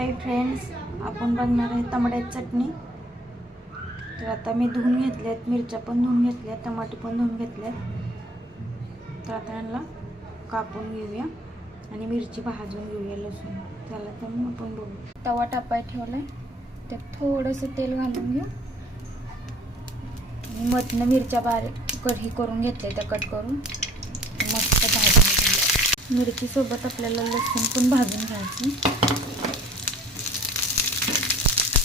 Hi friends, आपण बघणार आहे टमाट्याची चटणी। तर आता मी धुवून घेतल्यात, मिरच्या पण धुवून घेतल्यात, टमाटे पण धुवून घेतल्यात। तर आता यांना कापून घेऊया आणि मिरची भाजून घेऊया लसूण। त्याला तर आपण बघू। तवा टाकाय ठेवलाय, त्यात थोडंसं तेल घालून घेऊ आणि मधनं मिरच्या बारीक कढी करून घेतल्या, त्या कट करून मस्त भाजून घेऊया। मिरची सोबत आपल्याला लसूण पण भाजून घ्यायचं।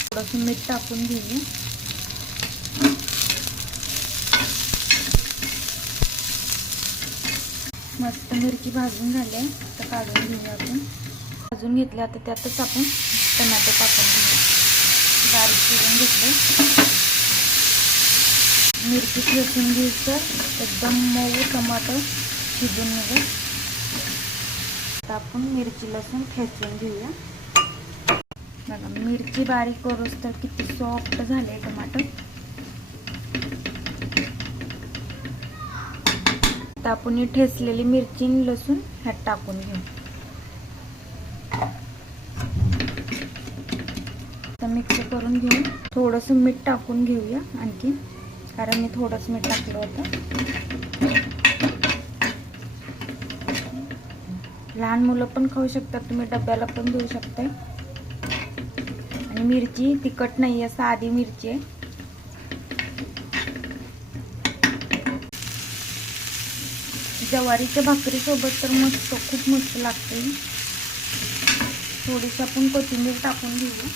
थोडंसं मीठ टाकून घेऊया। मस्त मिरची भाजून झाली आहे, तर काढून घेऊया आपण। भाजून घेतले, आता त्यातच आपण टमाटे टाकून घेऊया। बारीक चिरून घेतले, मिरची ठेचून घ्यायचं, एकदम मऊ टमाटर शिजून निघेल। आता आपण मिरची लसूण ठेचून घेऊया। बघा मिरची बारीक करूस तर किती सॉफ्ट झाले टमाटर। आता आपण ही ठेचलेली मिरची आणि लसूण ह्यात टाकून घेऊ। आता मिक्स करून घेऊ। थोडंसं मीठ टाकून घेऊया आणखी, कारण मी थोडंच मीठ टाकलं होतं। लहान मुलं पण खाऊ शकतात, तुम्ही डब्याला पण देऊ शकताय। आणि मिरची तिखट नाही आहे, साधी मिरची आहे। ज्वारीच्या भाकरी सोबत तर मस्त, खूप मस्त लागते। थोडीशी आपण कोथिंबीर टाकून घेऊ।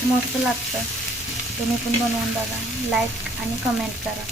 खूप मस्त लागतं, तुम्ही पण बनवून बघा, लाईक आणि कमेंट करा।